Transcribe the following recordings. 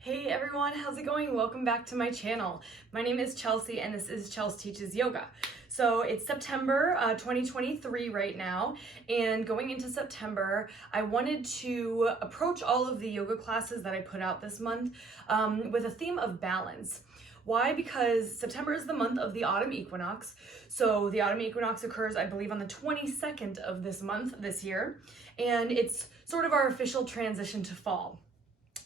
Hey everyone, how's it going? Welcome back to my channel. My name is Chelsea and this is Chelsea Teaches Yoga. So it's September 2023 right now, and going into September, I wanted to approach all of the yoga classes that I put out this month with a theme of balance. Why? Because September is the month of the autumn equinox. So the autumn equinox occurs, I believe, on the 22nd of this month this year, and it's sort of our official transition to fall.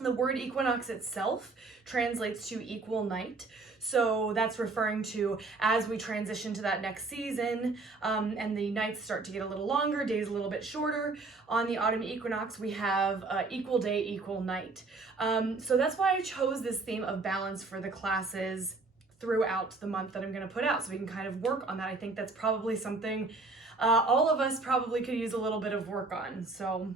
The word equinox itself translates to equal night. So that's referring to as we transition to that next season and the nights start to get a little longer, days a little bit shorter. On the autumn equinox, we have equal day, equal night. So that's why I chose this theme of balance for the classes throughout the month that I'm going to put out, so we can kind of work on that. I think that's probably something all of us probably could use a little bit of work on. So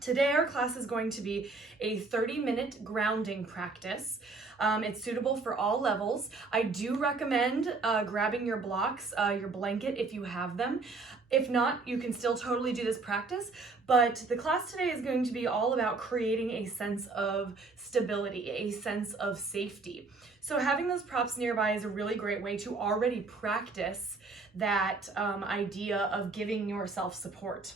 today our class is going to be a 30-minute grounding practice. It's suitable for all levels. I do recommend grabbing your blocks, your blanket if you have them. If not, you can still totally do this practice, but the class today is going to be all about creating a sense of stability, a sense of safety. So having those props nearby is a really great way to already practice that idea of giving yourself support.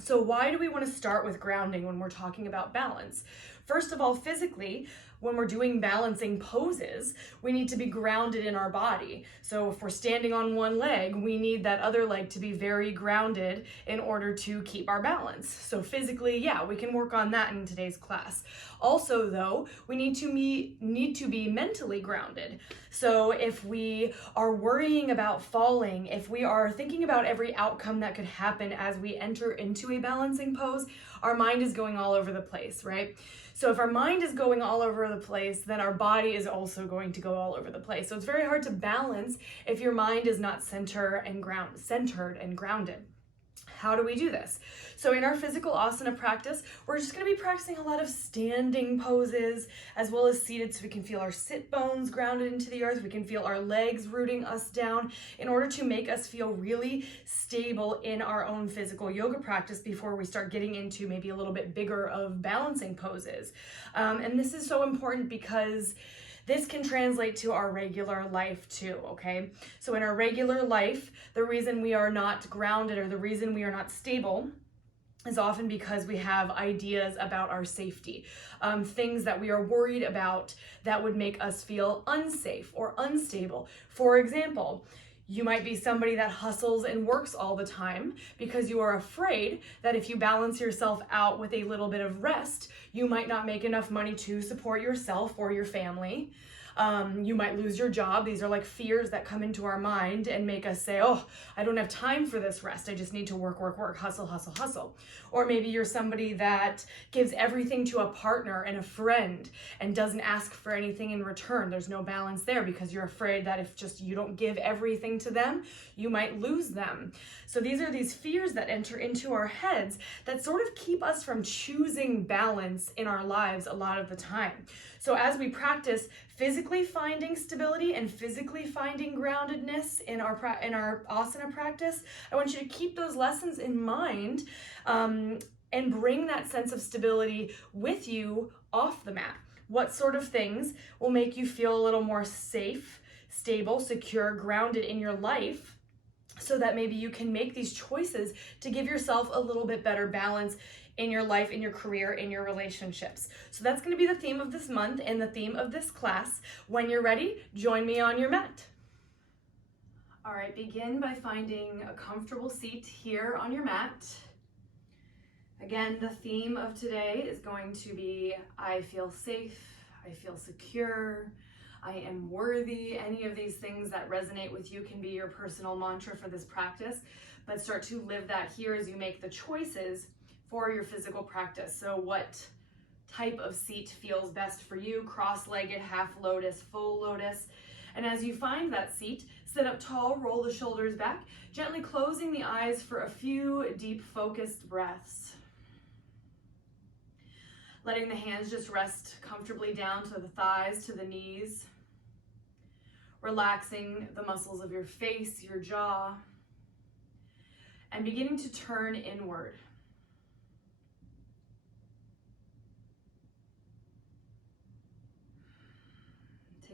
So why do we want to start with grounding when we're talking about balance? First of all, physically, when we're doing balancing poses, we need to be grounded in our body. So if we're standing on one leg, we need that other leg to be very grounded in order to keep our balance. So physically, yeah, we can work on that in today's class. Also though, we need to be mentally grounded. So if we are worrying about falling, if we are thinking about every outcome that could happen as we enter into a balancing pose, our mind is going all over the place, right? So if our mind is going all over the place, then our body is also going to go all over the place. So it's very hard to balance if your mind is not centered and grounded. How do we do this? So in our physical asana practice, we're just going to be practicing a lot of standing poses as well as seated, so we can feel our sit bones grounded into the earth. We can feel our legs rooting us down in order to make us feel really stable in our own physical yoga practice before we start getting into maybe a little bit bigger of balancing poses. And this is so important because this can translate to our regular life too, okay? So in our regular life, the reason we are not grounded or the reason we are not stable is often because we have ideas about our safety, things that we are worried about that would make us feel unsafe or unstable. For example, you might be somebody that hustles and works all the time because you are afraid that if you balance yourself out with a little bit of rest, you might not make enough money to support yourself or your family. You might lose your job. These are like fears that come into our mind and make us say, oh, I don't have time for this rest. I just need to work, hustle, hustle, hustle. Or maybe you're somebody that gives everything to a partner and a friend and doesn't ask for anything in return. There's no balance there because you're afraid that if just you don't give everything to them, you might lose them. So these are these fears that enter into our heads that sort of keep us from choosing balance in our lives a lot of the time. So as we practice physically finding stability and physically finding groundedness in our asana practice, I want you to keep those lessons in mind and bring that sense of stability with you off the mat. What sort of things will make you feel a little more safe, stable, secure, grounded in your life, so that maybe you can make these choices to give yourself a little bit better balance in your life, in your career, in your relationships. So that's going to be the theme of this month and the theme of this class. When you're ready, join me on your mat. All right, begin by finding a comfortable seat here on your mat. Again, the theme of today is going to be, I feel safe, I feel secure, I am worthy. Any of these things that resonate with you can be your personal mantra for this practice, but start to live that here as you make the choices for your physical practice. So what type of seat feels best for you? Cross-legged, half lotus, full lotus. And as you find that seat, sit up tall, roll the shoulders back, gently closing the eyes for a few deep focused breaths. Letting the hands just rest comfortably down to the thighs, to the knees. Relaxing the muscles of your face, your jaw, and beginning to turn inward.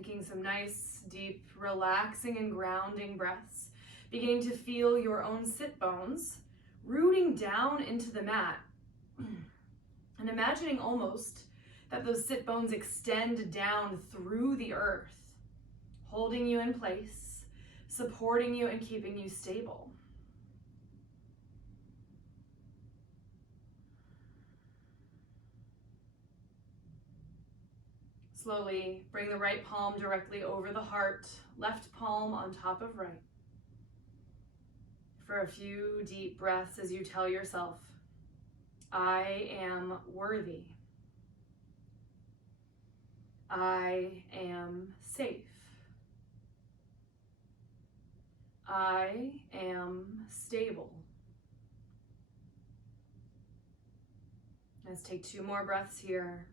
Taking some nice, deep, relaxing and grounding breaths. Beginning to feel your own sit bones rooting down into the mat. And imagining almost that those sit bones extend down through the earth, holding you in place, supporting you and keeping you stable. Slowly bring the right palm directly over the heart, left palm on top of right. For a few deep breaths as you tell yourself, I am worthy. I am safe. I am stable. Let's take 2 more breaths here.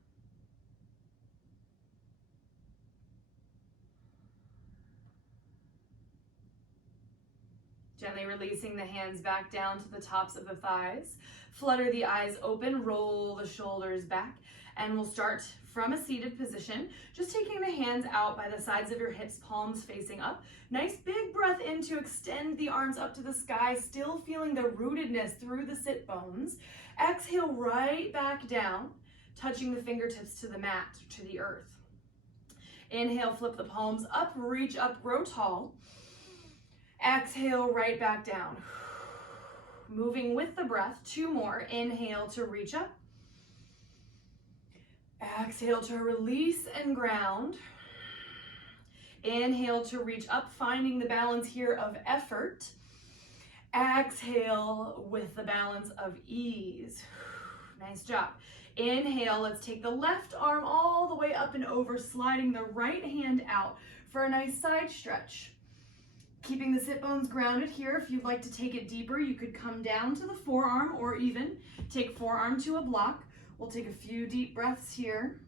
Gently releasing the hands back down to the tops of the thighs. Flutter the eyes open, roll the shoulders back, and we'll start from a seated position, just taking the hands out by the sides of your hips, palms facing up. Nice big breath in to extend the arms up to the sky, still feeling the rootedness through the sit bones. Exhale right back down, touching the fingertips to the mat, to the earth. Inhale, flip the palms up, reach up, grow tall. Exhale right back down. Moving with the breath, 2 more. Inhale to reach up. Exhale to release and ground. Inhale to reach up, finding the balance here of effort. Exhale with the balance of ease. Nice job. Inhale, let's take the left arm all the way up and over, sliding the right hand out for a nice side stretch. Keeping the sit bones grounded here. If you'd like to take it deeper, you could come down to the forearm or even take forearm to a block. We'll take a few deep breaths here.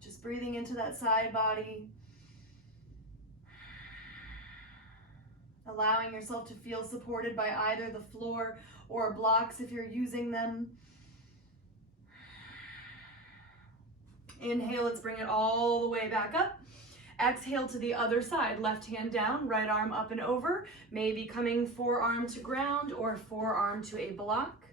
Just breathing into that side body. Allowing yourself to feel supported by either the floor or blocks if you're using them. Inhale, let's bring it all the way back up. Exhale to the other side, left hand down, right arm up and over, maybe coming forearm to ground or forearm to a block.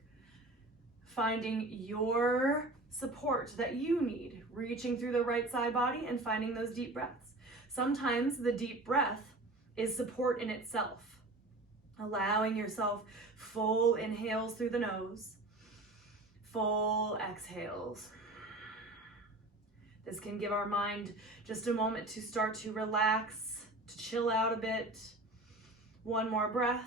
Finding your support that you need, reaching through the right side body and finding those deep breaths. Sometimes the deep breath is support in itself. Allowing yourself full inhales through the nose, full exhales. This can give our mind just a moment to start to relax, to chill out a bit. 1 more breath.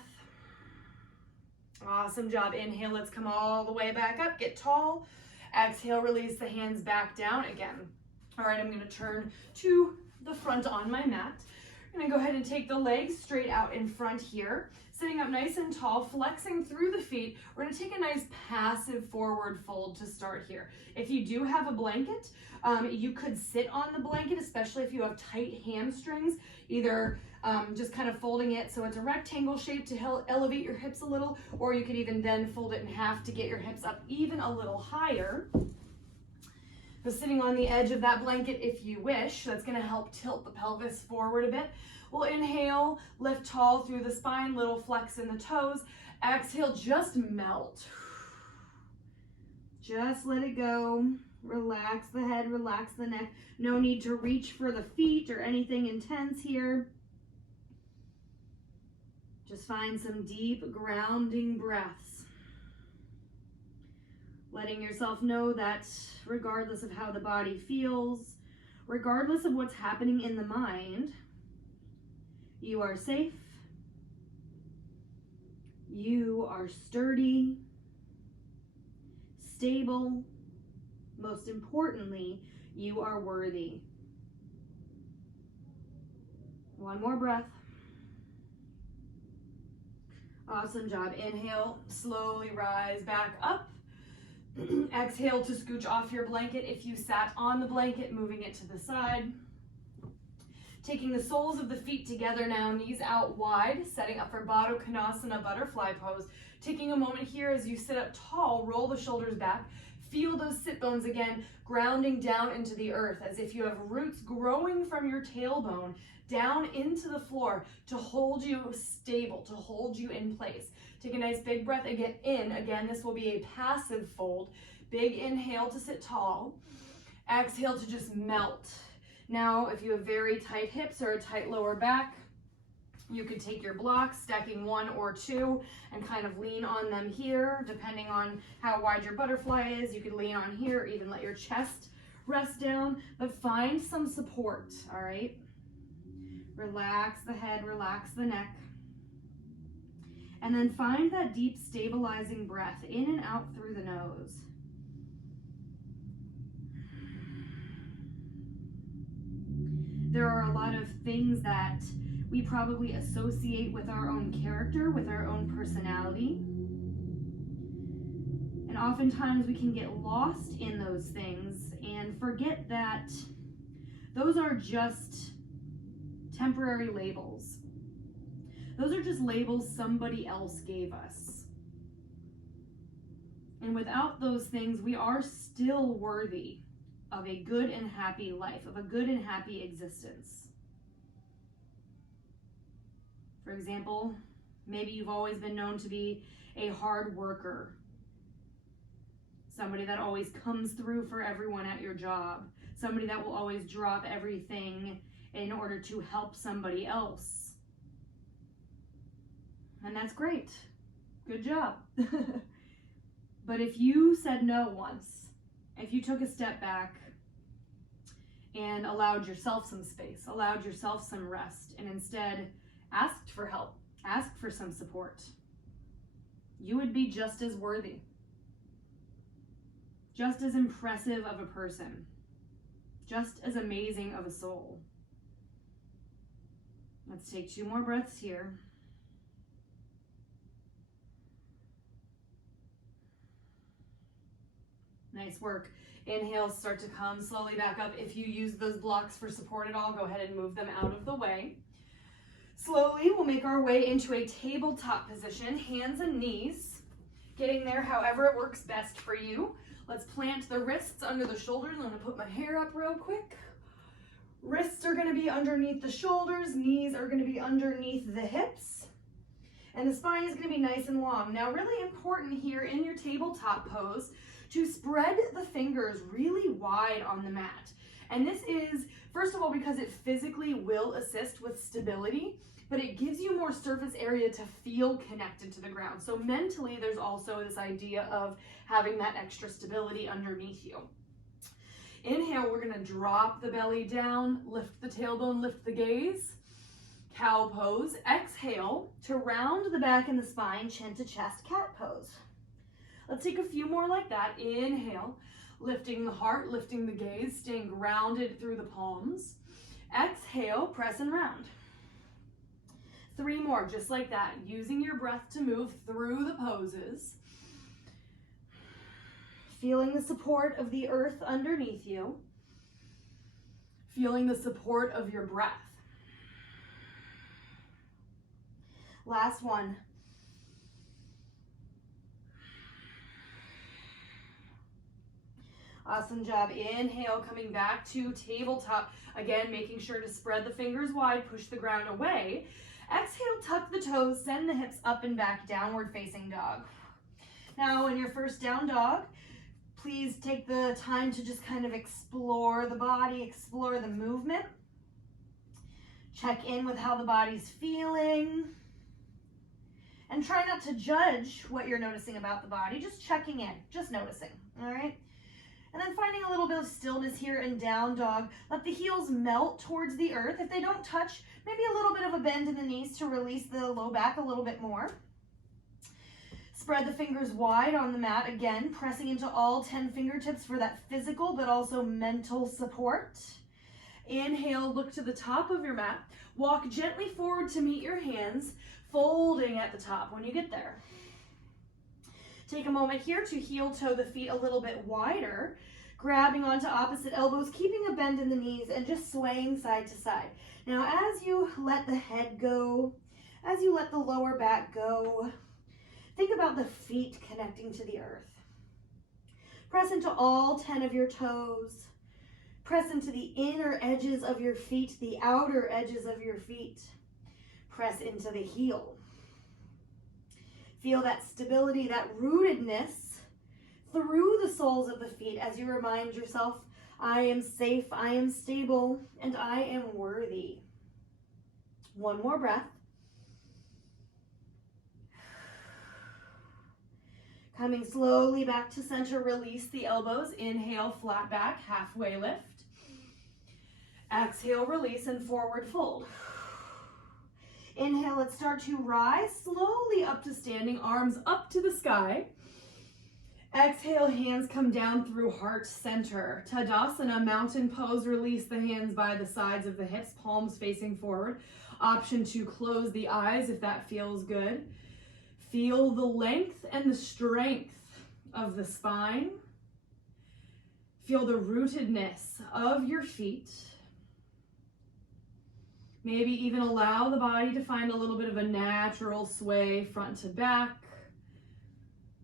Awesome job. Inhale, let's come all the way back up, get tall. Exhale, release the hands back down again. All right, I'm gonna turn to the front on my mat. I'm gonna go ahead and take the legs straight out in front here. Sitting up nice and tall, flexing through the feet. We're gonna take a nice passive forward fold to start here. If you do have a blanket, you could sit on the blanket, especially if you have tight hamstrings, either just kind of folding it so it's a rectangle shape to elevate your hips a little, or you could even then fold it in half to get your hips up even a little higher. So sitting on the edge of that blanket if you wish, that's gonna help tilt the pelvis forward a bit. We'll inhale, lift tall through the spine, little flex in the toes. Exhale, just melt. Just let it go. Relax the head, relax the neck. No need to reach for the feet or anything intense here. Just find some deep grounding breaths. Letting yourself know that regardless of how the body feels, regardless of what's happening in the mind, you are safe, you are sturdy, stable, most importantly, you are worthy. 1 more breath. Awesome job. Inhale, slowly rise back up. Exhale to scooch off your blanket if you sat on the blanket, moving it to the side. Taking the soles of the feet together now, knees out wide, setting up for Baddha Konasana, butterfly pose. Taking a moment here as you sit up tall, roll the shoulders back, Feel those sit bones again, grounding down into the earth as if you have roots growing from your tailbone down into the floor to hold you stable, to hold you in place. Take a nice big breath again in. Again, this will be a passive fold. Big inhale to sit tall. Exhale to just melt. Now, if you have very tight hips or a tight lower back, you could take your blocks, stacking 1 or 2, and kind of lean on them here, depending on how wide your butterfly is. You could lean on here, even let your chest rest down, but find some support, all right? Relax the head, relax the neck. And then find that deep stabilizing breath in and out through the nose. There are a lot of things that we probably associate with our own character, with our own personality. And oftentimes we can get lost in those things and forget that those are just temporary labels. Those are just labels somebody else gave us. And without those things, we are still worthy of a good and happy life, of a good and happy existence. For example, maybe you've always been known to be a hard worker, somebody that always comes through for everyone at your job, somebody that will always drop everything in order to help somebody else. And that's great. Good job. But if you said no once, if you took a step back and allowed yourself some space, allowed yourself some rest, and instead asked for help, asked for some support, you would be just as worthy, just as impressive of a person, just as amazing of a soul. Let's take 2 more breaths here. Nice work. Inhale, start to come slowly back up. If you use those blocks for support at all, go ahead and move them out of the way. Slowly, we'll make our way into a tabletop position, hands and knees, getting there however it works best for you. Let's plant the wrists under the shoulders. I'm gonna put my hair up real quick. Wrists are gonna be underneath the shoulders, knees are gonna be underneath the hips, and the spine is gonna be nice and long. Now, really important here in your tabletop pose to spread the fingers really wide on the mat. And this is, first of all, because it physically will assist with stability, but it gives you more surface area to feel connected to the ground. So mentally, there's also this idea of having that extra stability underneath you. Inhale, we're gonna drop the belly down, lift the tailbone, lift the gaze. Cow pose. Exhale to round the back and the spine, chin to chest, cat pose. Let's take a few more like that. Inhale, lifting the heart, lifting the gaze, staying grounded through the palms. Exhale, press and round. 3 more, just like that, using your breath to move through the poses. Feeling the support of the earth underneath you. Feeling the support of your breath. Last one. Awesome job. Inhale, coming back to tabletop. Again, making sure to spread the fingers wide, push the ground away. Exhale, tuck the toes, send the hips up and back, downward facing dog. Now, in your first down dog, please take the time to just kind of explore the body, explore the movement. Check in with how the body's feeling. And try not to judge what you're noticing about the body, just checking in, just noticing, all right? And then finding a little bit of stillness here in down dog. Let the heels melt towards the earth. If they don't touch, maybe a little bit of a bend in the knees to release the low back a little bit more. Spread the fingers wide on the mat, again, pressing into all 10 fingertips for that physical but also mental support. Inhale, look to the top of your mat. Walk gently forward to meet your hands, folding at the top when you get there. Take a moment here to heel toe the feet a little bit wider, grabbing onto opposite elbows, keeping a bend in the knees, and just swaying side to side. Now, as you let the head go, as you let the lower back go, think about the feet connecting to the earth. Press into all 10 of your toes. Press into the inner edges of your feet, the outer edges of your feet. Press into the heel. Feel that stability, that rootedness through the soles of the feet as you remind yourself, I am safe, I am stable, and I am worthy. One more breath. Coming slowly back to center, release the elbows. Inhale, flat back, halfway lift. Exhale, release, and forward fold. Inhale, let's start to rise slowly up to standing, arms up to the sky. Exhale, hands come down through heart center. Tadasana, mountain pose, release the hands by the sides of the hips, palms facing forward. Option to close the eyes if that feels good. Feel the length and the strength of the spine. Feel the rootedness of your feet. Maybe even allow the body to find a little bit of a natural sway front to back.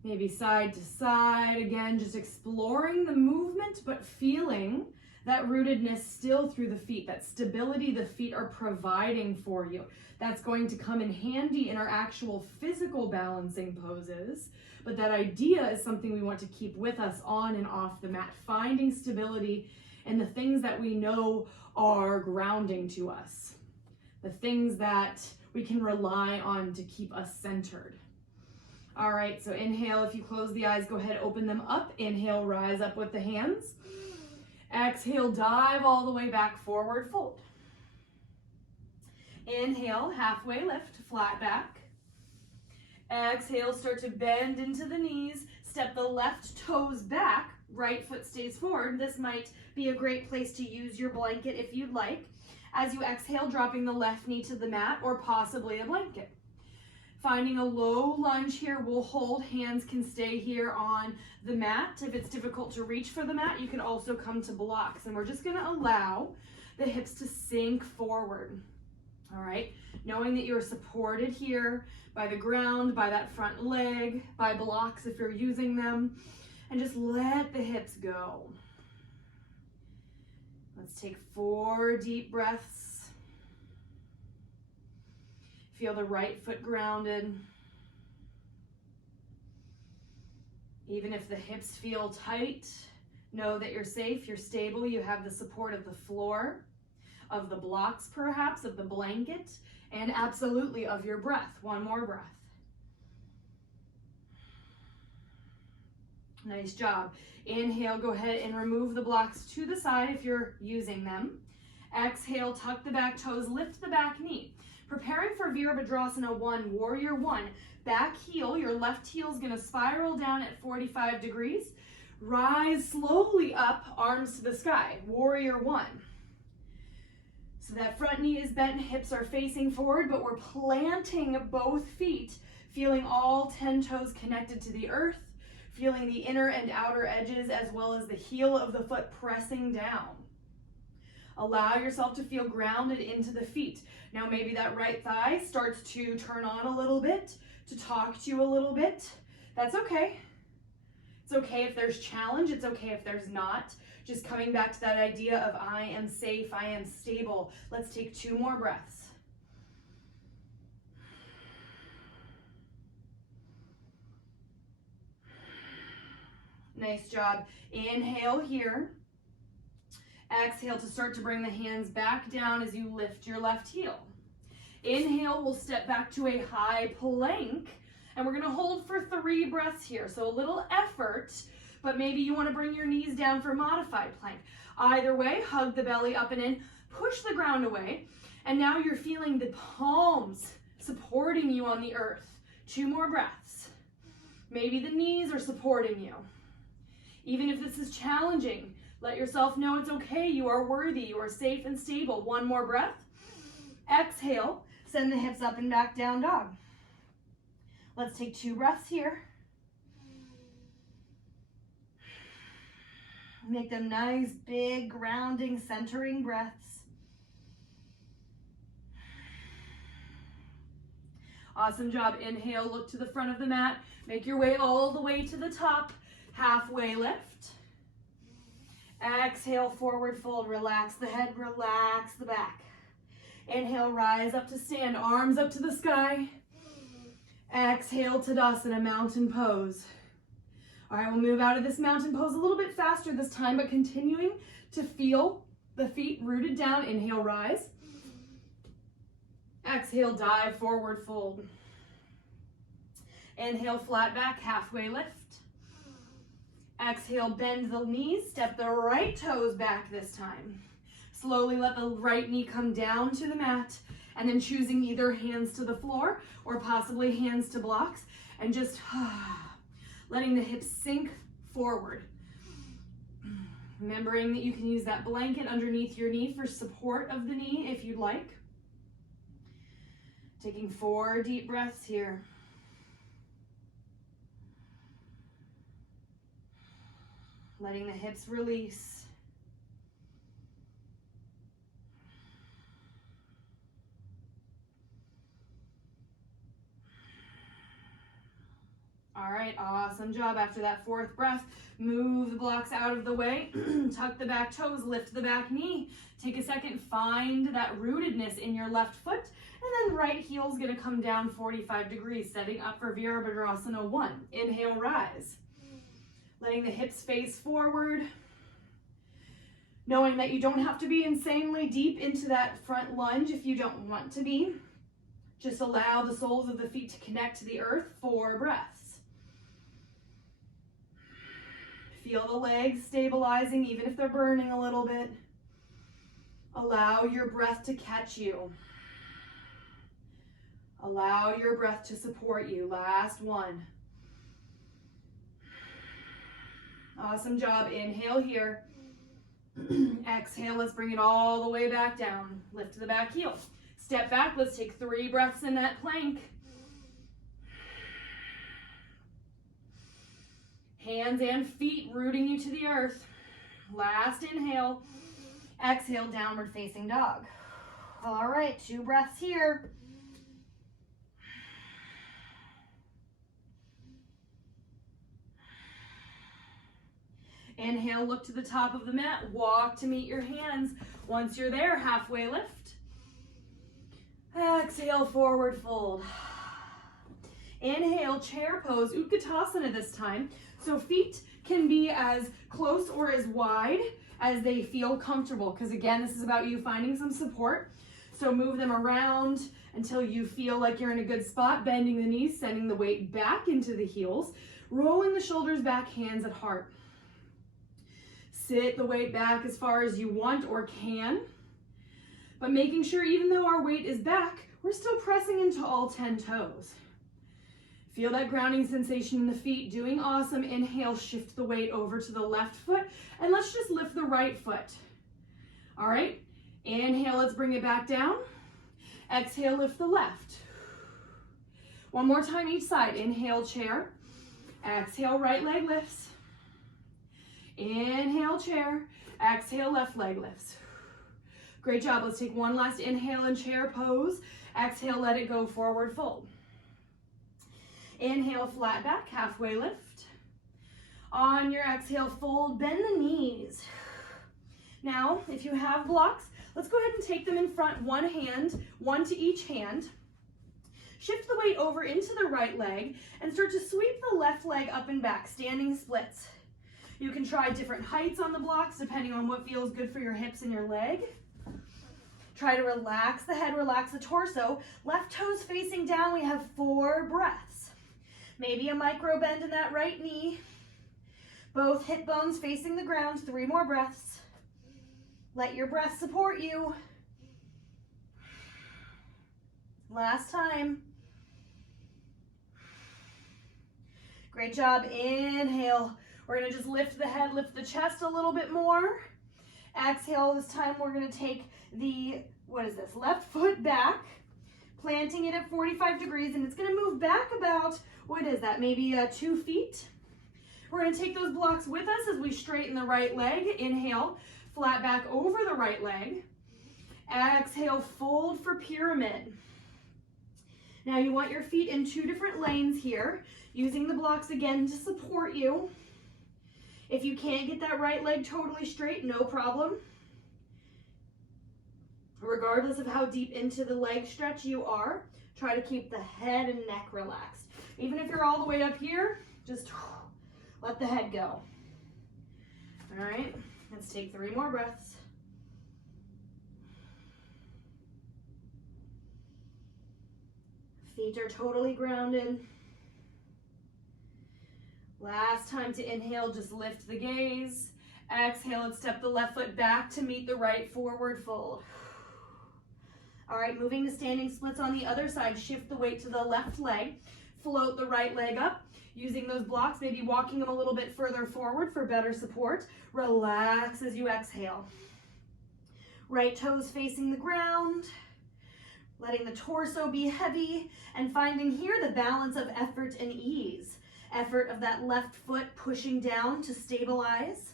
Maybe side to side. Again, just exploring the movement, but feeling that rootedness still through the feet, that stability the feet are providing for you. That's going to come in handy in our actual physical balancing poses, but that idea is something we want to keep with us on and off the mat, finding stability in the things that we know are grounding to us, the things that we can rely on to keep us centered. All right, so inhale, if you close the eyes, go ahead, open them up. Inhale, rise up with the hands. Exhale, dive all the way back, forward fold. Inhale, halfway lift, flat back. Exhale, start to bend into the knees. Step the left toes back, right foot stays forward. This might be a great place to use your blanket if you'd like. As you exhale, dropping the left knee to the mat or possibly a blanket. Finding a low lunge here, we'll hold, hands can stay here on the mat. If it's difficult to reach for the mat, you can also come to blocks. And we're just gonna allow the hips to sink forward. All right, knowing that you're supported here by the ground, by that front leg, by blocks if you're using them, and just let the hips go. Let's take 4 deep breaths. Feel the right foot grounded. Even if the hips feel tight, know that you're safe, you're stable, you have the support of the floor, of the blocks perhaps, of the blanket, and absolutely of your breath. One more breath. Nice job. Inhale, go ahead and remove the blocks to the side if you're using them. Exhale, tuck the back toes, lift the back knee. Preparing for Virabhadrasana 1, Warrior 1. Back heel, your left heel is going to spiral down at 45 degrees. Rise slowly up, arms to the sky. Warrior 1. So that front knee is bent, hips are facing forward, but we're planting both feet, feeling all 10 toes connected to the earth, feeling the inner and outer edges as well as the heel of the foot pressing down. Allow yourself to feel grounded into the feet. Now maybe that right thigh starts to turn on a little bit, to talk to you a little bit. That's okay. It's okay if there's challenge. It's okay if there's not. Just coming back to that idea of I am safe, I am stable. Let's take 2 more breaths. Nice job. Inhale here. Exhale to start to bring the hands back down as you lift your left heel. Inhale, we'll step back to a high plank, and we're gonna hold for 3 breaths here. So a little effort, but maybe you wanna bring your knees down for modified plank. Either way, hug the belly up and in, push the ground away, and now you're feeling the palms supporting you on the earth. 2 more breaths. Maybe the knees are supporting you. Even if this is challenging, let yourself know it's okay. You are worthy. You are safe and stable. 1 more breath. Exhale. Send the hips up and back, down dog. Let's take 2 breaths here. Make them nice, big, grounding, centering breaths. Awesome job. Inhale, look to the front of the mat. Make your way all the way to the top. halfway lift. Exhale, forward fold, relax the head, relax the back. Inhale, rise up to stand, arms up to the sky. Exhale, Tadasana, mountain pose. All right, we'll move out of this mountain pose a little bit faster this time, but continuing to feel the feet rooted down. Inhale, rise. Exhale, dive, forward fold. Inhale, flat back, halfway lift. Exhale, bend the knees, step the right toes back this time. Slowly let the right knee come down to the mat, and then choosing either hands to the floor or possibly hands to blocks, and just letting the hips sink forward. Remembering that you can use that blanket underneath your knee for support of the knee if you'd like. Taking 4 deep breaths here. Letting the hips release. All right, awesome job. After that 4th breath, move the blocks out of the way. Tuck the back toes, lift the back knee. Take a second, find that rootedness in your left foot. And then right heel's gonna come down 45 degrees, setting up for Virabhadrasana 1. Inhale, rise. Letting the hips face forward. Knowing that you don't have to be insanely deep into that front lunge if you don't want to be. Just allow the soles of the feet to connect to the earth. 4 breaths. Feel the legs stabilizing even if they're burning a little bit. Allow your breath to catch you. Allow your breath to support you. Last one. Awesome job. Inhale here. Exhale, let's bring it all the way back down. Lift the back heel. Step back, let's take 3 breaths in that plank. Hands and feet rooting you to the earth. Last inhale. Exhale, downward facing dog. All right, 2 breaths here. Inhale, look to the top of the mat, walk to meet your hands. Once you're there, halfway lift. Exhale, forward fold. Inhale, chair pose, Utkatasana this time. So feet can be as close or as wide as they feel comfortable, because again, this is about you finding some support. So move them around until you feel like you're in a good spot, bending the knees, sending the weight back into the heels, rolling the shoulders back, hands at heart. Sit the weight back as far as you want or can, but making sure even though our weight is back, we're still pressing into all 10 toes. Feel that grounding sensation in the feet, doing awesome. Inhale, shift the weight over to the left foot, and let's just lift the right foot. All right, inhale, let's bring it back down. Exhale, lift the left. One more time each side. Inhale, chair. Exhale, right leg lifts. Inhale, chair. Exhale, left leg lifts. Great job. Let's take one last inhale and chair pose. Exhale, let it go, forward fold. Inhale, flat back, halfway lift. On your exhale, fold, bend the knees. Now, if you have blocks, let's go ahead and take them in front, one hand, one to each hand. Shift the weight over into the right leg and start to sweep the left leg up and back, standing splits. You can try different heights on the blocks depending on what feels good for your hips and your leg. Try to relax the head, relax the torso. Left toes facing down, we have 4 breaths. Maybe a micro bend in that right knee. Both hip bones facing the ground, 3 more breaths. Let your breath support you. Last time. Great job. Inhale. We're going to just lift the head, lift the chest a little bit more. Exhale. This time we're going to take the, left foot back, planting it at 45 degrees, and it's going to move back about, maybe 2 feet. We're going to take those blocks with us as we straighten the right leg. Inhale, flat back over the right leg. Exhale, fold for pyramid. Now you want your feet in 2 different lanes here, using the blocks again to support you. If you can't get that right leg totally straight, no problem. Regardless of how deep into the leg stretch you are, try to keep the head and neck relaxed. Even if you're all the way up here, just let the head go. All right, let's take 3 more breaths. Feet are totally grounded. Last time to inhale, just lift the gaze. Exhale and step the left foot back to meet the right forward fold. All right, moving to standing splits on the other side. Shift the weight to the left leg. Float the right leg up. Using those blocks, maybe walking them a little bit further forward for better support. Relax as you exhale. Right toes facing the ground. Letting the torso be heavy and finding here the balance of effort and ease. Effort of that left foot pushing down to stabilize.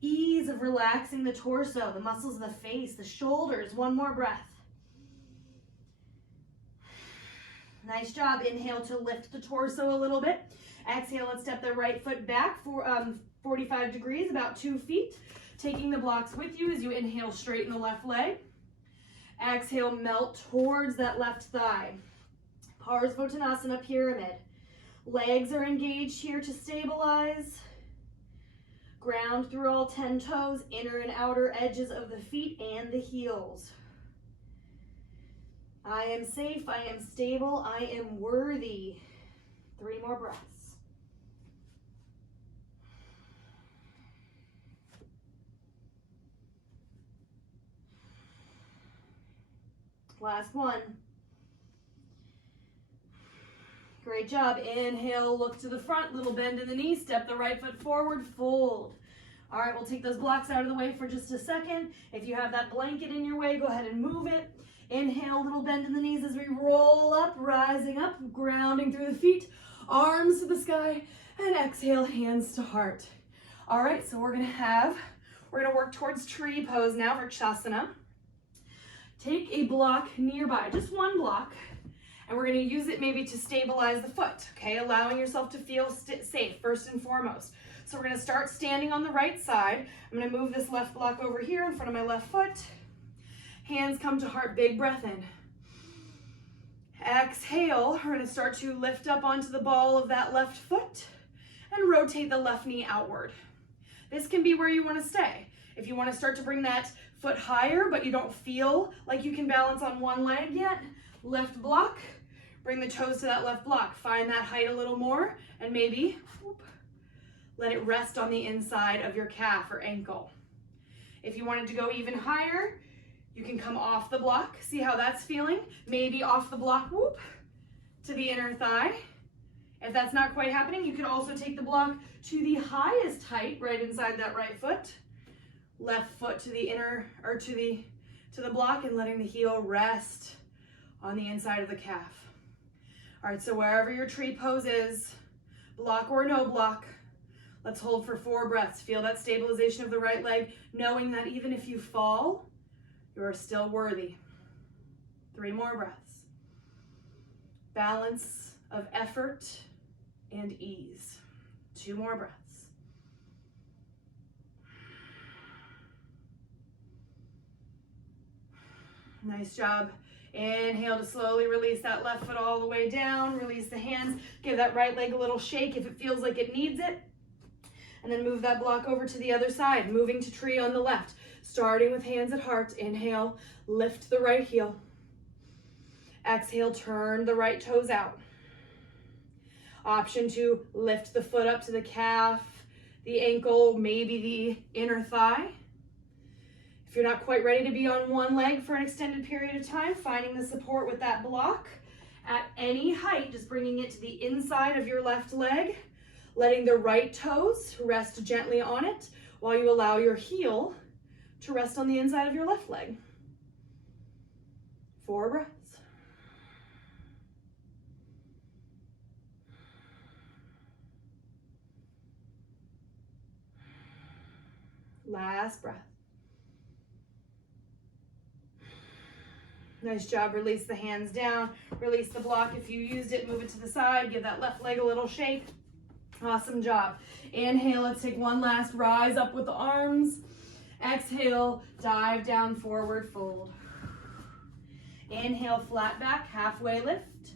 Ease of relaxing the torso, the muscles of the face, the shoulders. 1 more breath. Nice job. Inhale to lift the torso a little bit. Exhale and step the right foot back for 45 degrees, about 2 feet. Taking the blocks with you as you inhale, straighten the left leg. Exhale, melt towards that left thigh. Parsvottanasana pyramid. Legs are engaged here to stabilize. Ground through all 10 toes, inner and outer edges of the feet and the heels. I am safe, I am stable, I am worthy. 3 more breaths. Last one. Great job. Inhale, look to the front, little bend in the knee, step the right foot forward, fold. All right, we'll take those blocks out of the way for just a second. If you have that blanket in your way, go ahead and move it. Inhale, little bend in the knees as we roll up, rising up, grounding through the feet, arms to the sky, and exhale, hands to heart. All right, so we're gonna work towards tree pose now for Chasana. Take a block nearby, just 1 block, and we're gonna use it maybe to stabilize the foot, okay? Allowing yourself to feel safe first and foremost. So we're gonna start standing on the right side. I'm gonna move this left block over here in front of my left foot. Hands come to heart, big breath in. Exhale, we're gonna start to lift up onto the ball of that left foot and rotate the left knee outward. This can be where you wanna stay. If you wanna start to bring that foot higher, but you don't feel like you can balance on 1 leg yet, left block, bring the toes to that left block. Find that height a little more and maybe let it rest on the inside of your calf or ankle. If you wanted to go even higher, you can come off the block. See how that's feeling? Maybe off the block, whoop, to the inner thigh. If that's not quite happening, you could also take the block to the highest height right inside that right foot. Left foot to the inner, or to the block, and letting the heel rest on the inside of the calf. All right, so wherever your tree pose is, block or no block, let's hold for 4 breaths. Feel that stabilization of the right leg, knowing that even if you fall, you are still worthy. 3 more breaths. Balance of effort and ease. 2 more breaths. Nice job. Inhale to slowly release that left foot all the way down. Release the hands. Give that right leg a little shake if it feels like it needs it. And then move that block over to the other side, moving to tree on the left. Starting with hands at heart. Inhale, lift the right heel. Exhale, turn the right toes out. Option to lift the foot up to the calf, the ankle, maybe the inner thigh. If you're not quite ready to be on 1 leg for an extended period of time, finding the support with that block at any height, just bringing it to the inside of your left leg, letting the right toes rest gently on it while you allow your heel to rest on the inside of your left leg. 4 breaths. Last breath. Nice job. Release the hands down. Release the block. If you used it, move it to the side. Give that left leg a little shake. Awesome job. Inhale, let's take one last rise up with the arms. Exhale, dive down, forward fold. Inhale, flat back, halfway lift.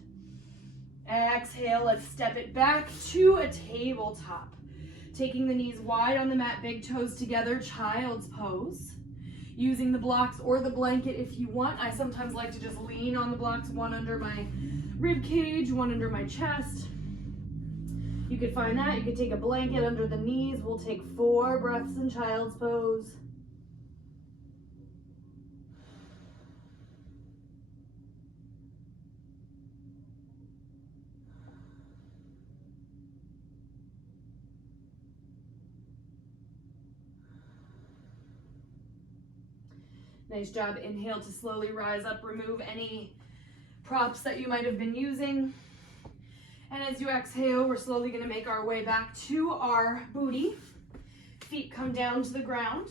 Exhale, let's step it back to a tabletop. Taking the knees wide on the mat, big toes together, child's pose. Using the blocks or the blanket if you want. I sometimes like to just lean on the blocks, one under my rib cage, one under my chest. You could find that. You could take a blanket under the knees. We'll take 4 breaths in child's pose. Nice job. Inhale to slowly rise up. Remove any props that you might have been using. And as you exhale, we're slowly going to make our way back to our booty. Feet come down to the ground.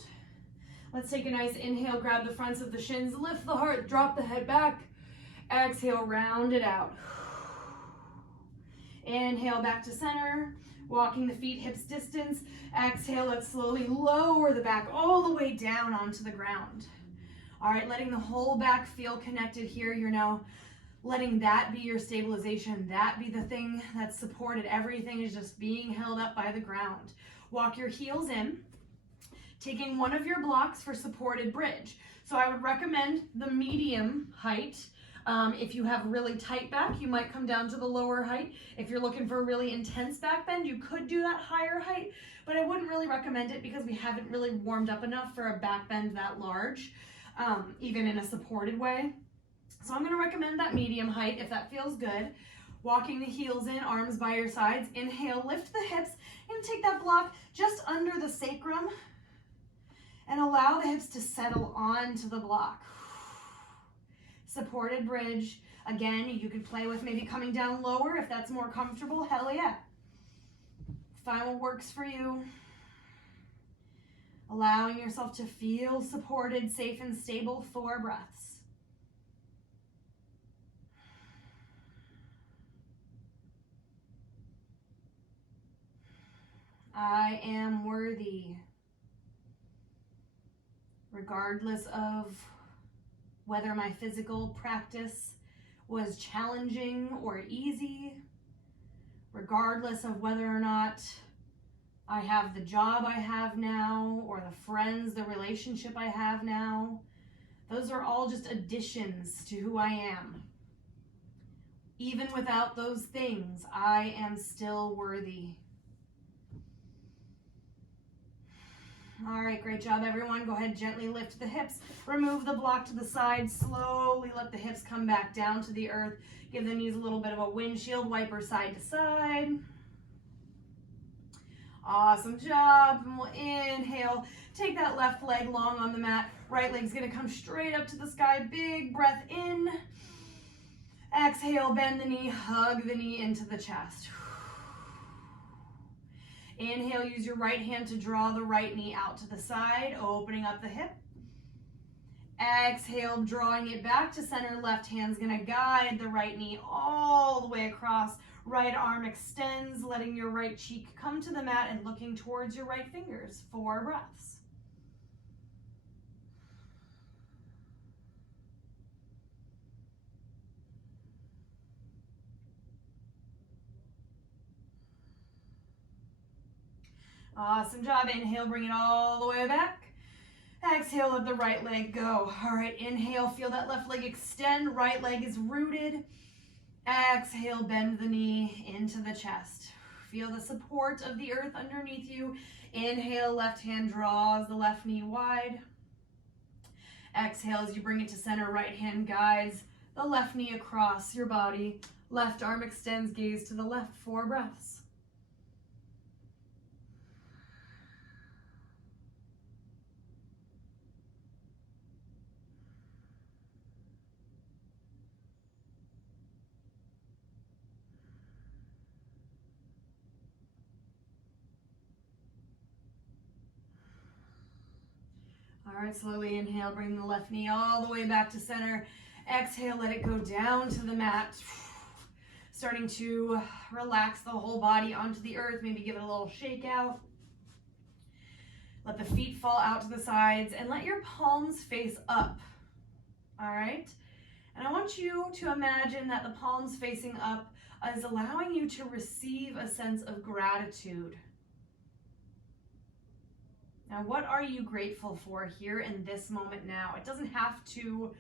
Let's take a nice inhale, grab the fronts of the shins, lift the heart, drop the head back. Exhale, round it out. Inhale back to center, walking the feet hips distance. Exhale, let's slowly lower the back all the way down onto the ground. All right, letting the whole back feel connected here. You're now letting that be your stabilization, that be the thing that's supported. Everything is just being held up by the ground. Walk your heels in, taking one of your blocks for supported bridge. So I would recommend the medium height. If you have really tight back, you might come down to the lower height. If you're looking for a really intense back bend, you could do that higher height, but I wouldn't really recommend it because we haven't really warmed up enough for a back bend that large, even in a supported way. So I'm going to recommend that medium height if that feels good. Walking the heels in, arms by your sides. Inhale, lift the hips, and take that block just under the sacrum and allow the hips to settle onto the block. Supported bridge. Again, you could play with maybe coming down lower if that's more comfortable. Hell yeah. Find what works for you. Allowing yourself to feel supported, safe, and stable. 4 breaths. I am worthy, regardless of whether my physical practice was challenging or easy, regardless of whether or not I have the job I have now or the friends, the relationship I have now. Those are all just additions to who I am. Even without those things, I am still worthy. All right, great job, everyone. Go ahead, gently lift the hips. Remove the block to the side. Slowly let the hips come back down to the earth. Give the knees a little bit of a windshield wiper side to side. Awesome job. And we'll inhale. Take that left leg long on the mat. Right leg's going to come straight up to the sky. Big breath in. Exhale, bend the knee, hug the knee into the chest. Inhale, use your right hand to draw the right knee out to the side, opening up the hip. Exhale, drawing it back to center. Left hand's gonna guide the right knee all the way across. Right arm extends, letting your right cheek come to the mat and looking towards your right fingers. 4 breaths. Awesome job. Inhale, bring it all the way back. Exhale, let the right leg go. All right, inhale, feel that left leg extend. Right leg is rooted. Exhale, bend the knee into the chest. Feel the support of the earth underneath you. Inhale, left hand draws the left knee wide. Exhale, as you bring it to center, right hand guides the left knee across your body. Left arm extends, gaze to the left. 4 breaths. All right, slowly inhale, bring the left knee all the way back to center. Exhale, let it go down to the mat. starting to relax the whole body onto the earth. Maybe give it a little shake out. Let the feet fall out to the sides and let your palms face up. All right? And I want you to imagine that the palms facing up is allowing you to receive a sense of gratitude. Now, what are you grateful for here in this moment now? It doesn't have to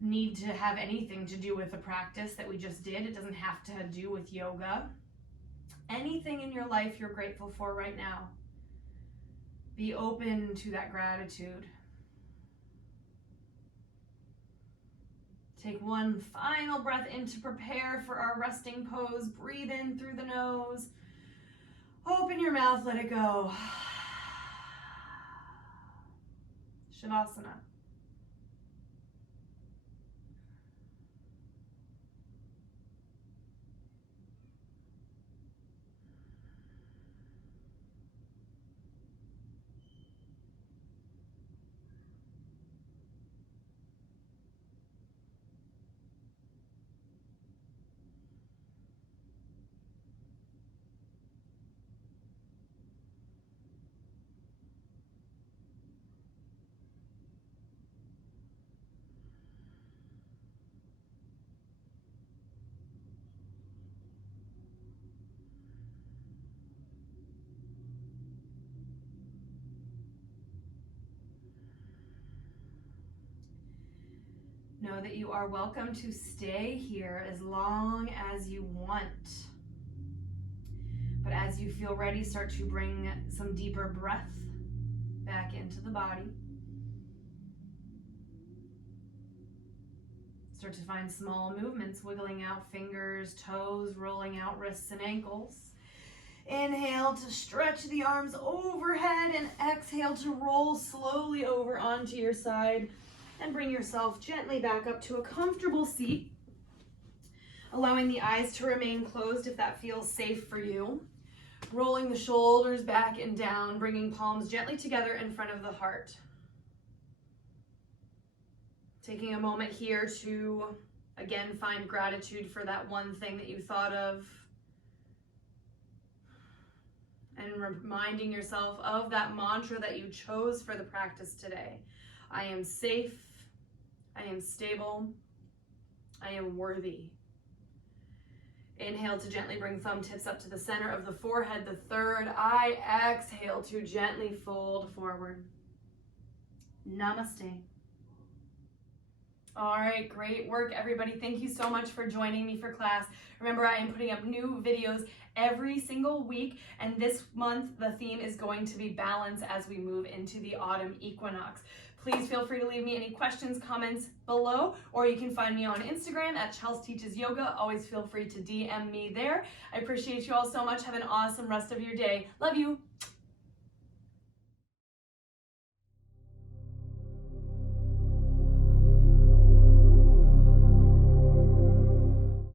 need to have anything to do with the practice that we just did. It doesn't have to do with yoga. Anything in your life you're grateful for right now. Be open to that gratitude. Take one final breath in to prepare for our resting pose. Breathe in through the nose. Open your mouth, let it go. Shavasana. Know that you are welcome to stay here as long as you want. But as you feel ready, start to bring some deeper breath back into the body. Start to find small movements, wiggling out fingers, toes, rolling out wrists and ankles. Inhale to stretch the arms overhead and exhale to roll slowly over onto your side. And bring yourself gently back up to a comfortable seat, allowing the eyes to remain closed if that feels safe for you. Rolling the shoulders back and down, bringing palms gently together in front of the heart. Taking a moment here to, again, find gratitude for that one thing that you thought of. And reminding yourself of that mantra that you chose for the practice today. I am safe. I am stable. I am worthy. Inhale to gently bring thumb tips up to the center of the forehead. The third eye, exhale to gently fold forward. Namaste. All right, great work, everybody. Thank you so much for joining me for class. Remember, I am putting up new videos every single week, and this month the theme is going to be balance as we move into the autumn equinox. Please feel free to leave me any questions, comments below, or you can find me on Instagram at Chelsea Teaches Yoga. Always feel free to DM me there. I appreciate you all so much. Have an awesome rest of your day. Love you.